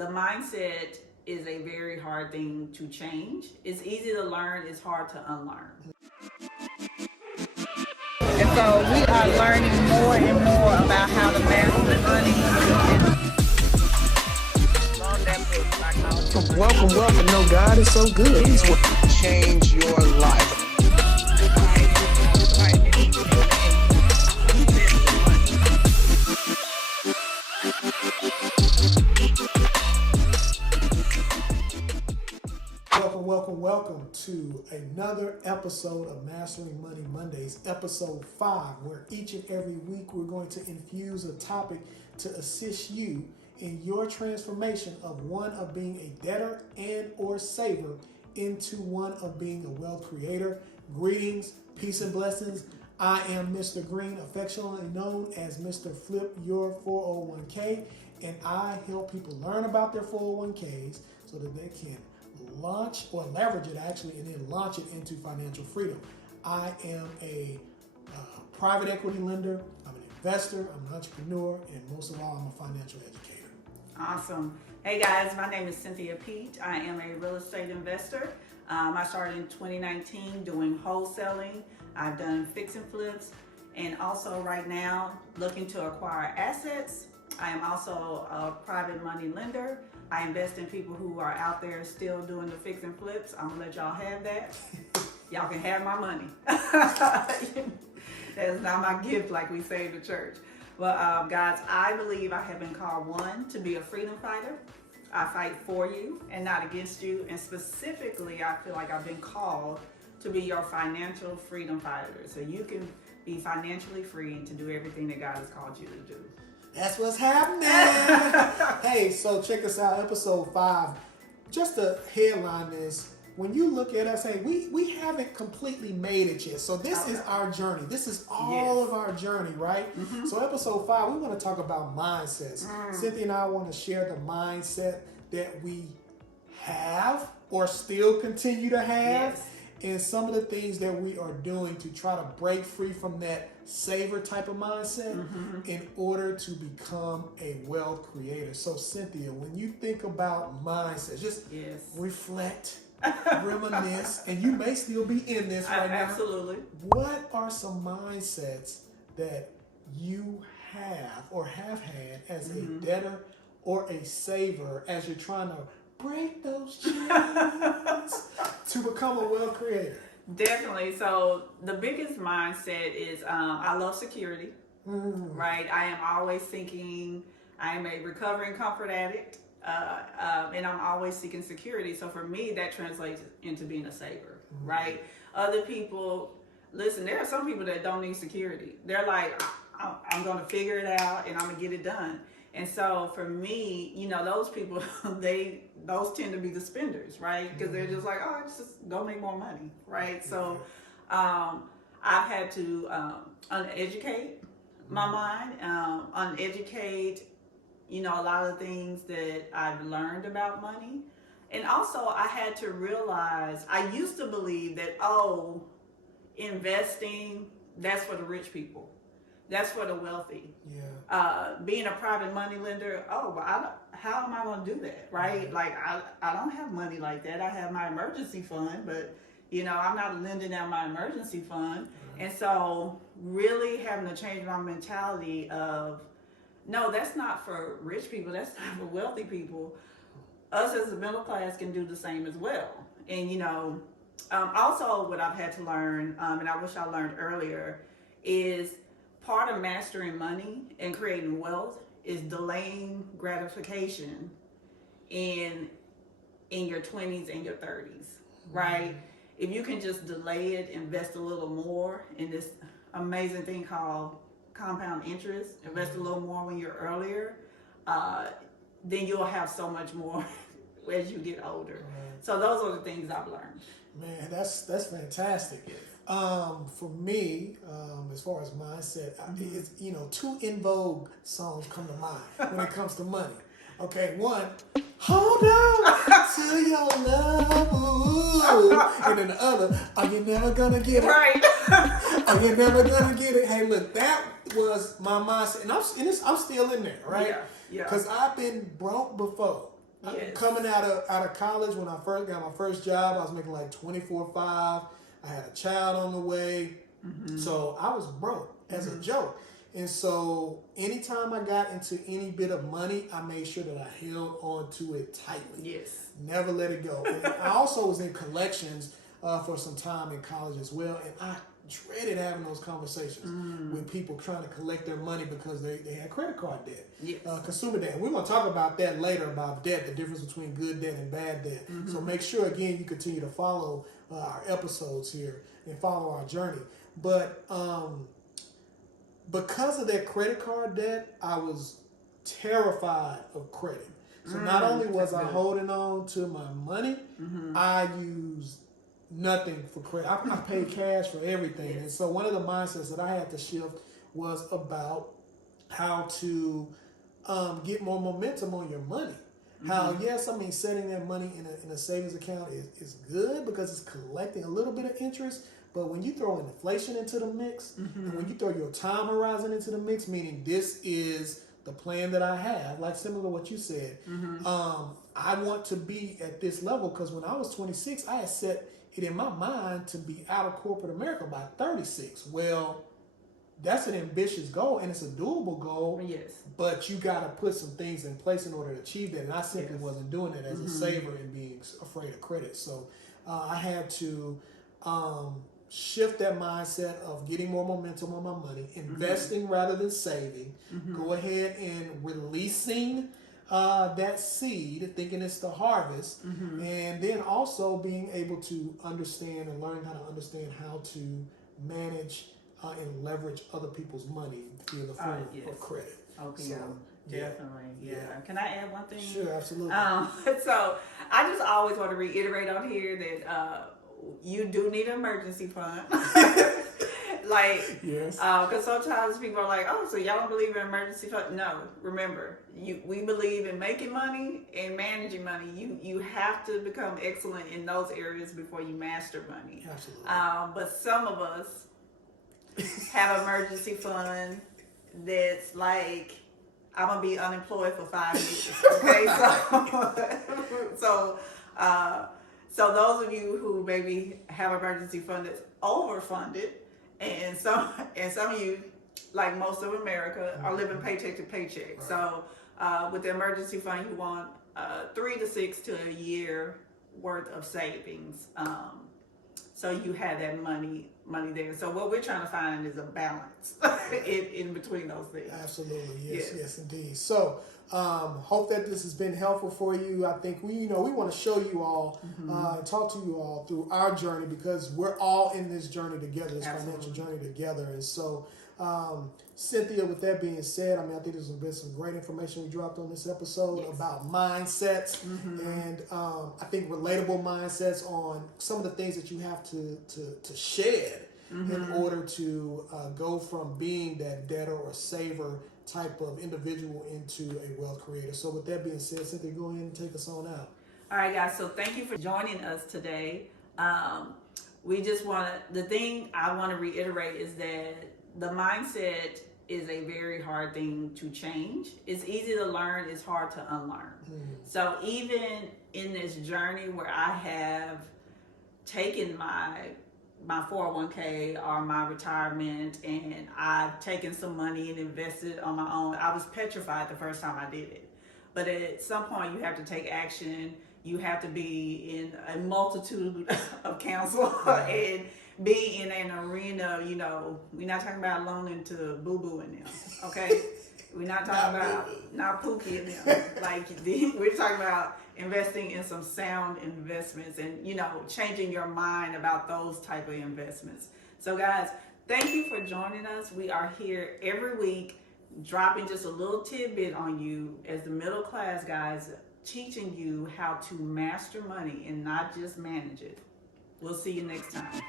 the mindset is a very hard thing to change. It's easy to learn, it's hard to unlearn. And so we are learning more and more about how to master money. Welcome. No, God is so good. He's what change your life. Welcome to another episode of Mastering Money Mondays, episode 5, where each and every week we're going to infuse a topic to assist you in your transformation of one of being a debtor and or saver into one of being a wealth creator. Greetings, peace and blessings. I am Mr. Green, affectionately known as Mr. Flip Your 401k, and I help people learn about their 401ks so that they can launch or leverage it actually and then launch it into financial freedom. I am a private equity lender, I'm an investor, I'm an entrepreneur, and most of all, I'm a financial educator. Awesome. Hey guys, my name is Cynthia Pete. I am a real estate investor. I started in 2019 doing wholesaling. I've done fix and flips, and also right now looking to acquire assets. I am also a private money lender. I invest in people who are out there still doing the fix and flips. I'm gonna let y'all have that. Y'all can have my money. That's not my gift like we say in the church. Well, guys, I believe I have been called, one, to be a freedom fighter. I fight for you and not against you. And specifically, I feel like I've been called to be your financial freedom fighter. So you can be financially free to do everything that God has called you to do. That's what's happening. Hey, so check us out, episode 5. Just to headline this, when you look at us, hey, we haven't completely made it yet. So this is our journey. This is all of our journey, right? Mm-hmm. So episode 5, we want to talk about mindsets. Cynthia and I want to share the mindset that we have or still continue to have. And some of the things that we are doing to try to break free from that saver type of mindset in order to become a wealth creator. So Cynthia, when you think about mindset, just reflect, reminisce, and you may still be in this right now. Absolutely. What are some mindsets that you have or have had as a debtor or a saver as you're trying to break those chains to become a wealth creator? Definitely. So the biggest mindset is I love security, right? I am always thinking I am a recovering comfort addict, and I'm always seeking security. So for me, that translates into being a saver, right? Other people, listen, there are some people that don't need security. They're like, I'm going to figure it out and I'm going to get it done. And so for me, you know, those people, those tend to be the spenders, right? Because they're just like, oh, it's just go make more money, right? So I've had to uneducate my mind, uneducate, you know, a lot of things that I've learned about money. And also I had to realize, I used to believe that, investing, that's for the rich people. That's for the wealthy. Being a private money lender, how am I going to do that, right? Like, I don't have money like that. I have my emergency fund, but, you know, I'm not lending out my emergency fund. And so really having to change my mentality of, no, that's not for rich people. That's not for wealthy people. Us as the middle class can do the same as well. And, you know, also what I've had to learn, and I wish I learned earlier, is part of mastering money and creating wealth is delaying gratification in your 20s and your 30s, right? If you can just delay it, invest a little more in this amazing thing called compound interest, invest a little more when you're earlier, then you'll have so much more as you get older. So those are the things I've learned. Man, that's fantastic. For me, as far as mindset, it's, you know, 2 in vogue songs come to mind when it comes to money. Okay, one, hold on to your love, ooh. And then the other, are you never gonna get it? Right. Are you never gonna get it? Hey, look, that was my mindset, and I'm still in there, right? Yeah. Because I've been broke before. Yes. Coming out of college, when I first got my first job, I was making like $24,500. I had a child on the way, so I was broke as a joke. And so anytime I got into any bit of money, I made sure that I held on to it tightly. Yes. Never let it go. And I also was in collections for some time in college as well, and I dreaded having those conversations with people trying to collect their money because they had credit card debt, Yes. consumer debt. And we're going to talk about that later, about debt, the difference between good debt and bad debt. So make sure, again, you continue to follow our episodes here and follow our journey. But because of that credit card debt, I was terrified of credit. So not only was I holding on to my money, I used nothing for credit. I paid cash for everything. And so one of the mindsets that I had to shift was about how to get more momentum on your money. How, yes, I mean, setting that money in a savings account is good because it's collecting a little bit of interest. But when you throw inflation into the mix, and when you throw your time horizon into the mix, meaning this is the plan that I have, like similar to what you said, I want to be at this level because when I was 26, I had set it in my mind to be out of corporate America by 36. Well, that's an ambitious goal and it's a doable goal. Yes. But you got to put some things in place in order to achieve that. And I simply wasn't doing it as a saver and being afraid of credit. So I had to shift that mindset of getting more momentum on my money, investing rather than saving, go ahead and releasing that seed, thinking it's the harvest, and then also being able to understand and learn how to understand how to manage and leverage other people's money via the form of credit. Okay, So, definitely. Yeah. Can I add one thing? Sure, absolutely. So I just always want to reiterate on here that you do need an emergency fund. Like, yes. Because sometimes people are like, oh, so y'all don't believe in emergency fund? No, remember, we believe in making money and managing money. You have to become excellent in those areas before you master money. Absolutely. But some of us have an emergency fund that's like, I'm gonna be unemployed for 5 years. Okay, so those of you who maybe have an emergency fund that's overfunded, and some of you, like most of America, are living paycheck to paycheck. Right. So with the emergency fund, you want 3 to 6 to a year worth of savings. So you have that money there. So what we're trying to find is a balance in between those things. Absolutely, yes, indeed. So hope that this has been helpful for you. I think we want to show you all, talk to you all through our journey because we're all in this journey together, this financial journey together. And so, Cynthia, with that being said, I mean, I think there's been some great information we dropped on this episode about mindsets and I think relatable mindsets on some of the things that you have to shed in order to go from being that debtor or saver type of individual into a wealth creator. So with that being said, Cynthia, go ahead and take us on out. All right, guys. So thank you for joining us today. We just the thing I want to reiterate is that the mindset is a very hard thing to change. It's easy to learn, it's hard to unlearn. So even in this journey where I have taken my 401k or my retirement and I've taken some money and invested on my own, I was petrified the first time I did it. But at some point you have to take action. You have to be in a multitude of counsel and be in an arena, we're not talking about loaning to Boo Boo and them, okay? We're not talking about not Pookie and them. Like, we're talking about investing in some sound investments and, changing your mind about those type of investments. So guys, thank you for joining us. We are here every week, dropping just a little tidbit on you as the middle class guys, teaching you how to master money and not just manage it. We'll see you next time.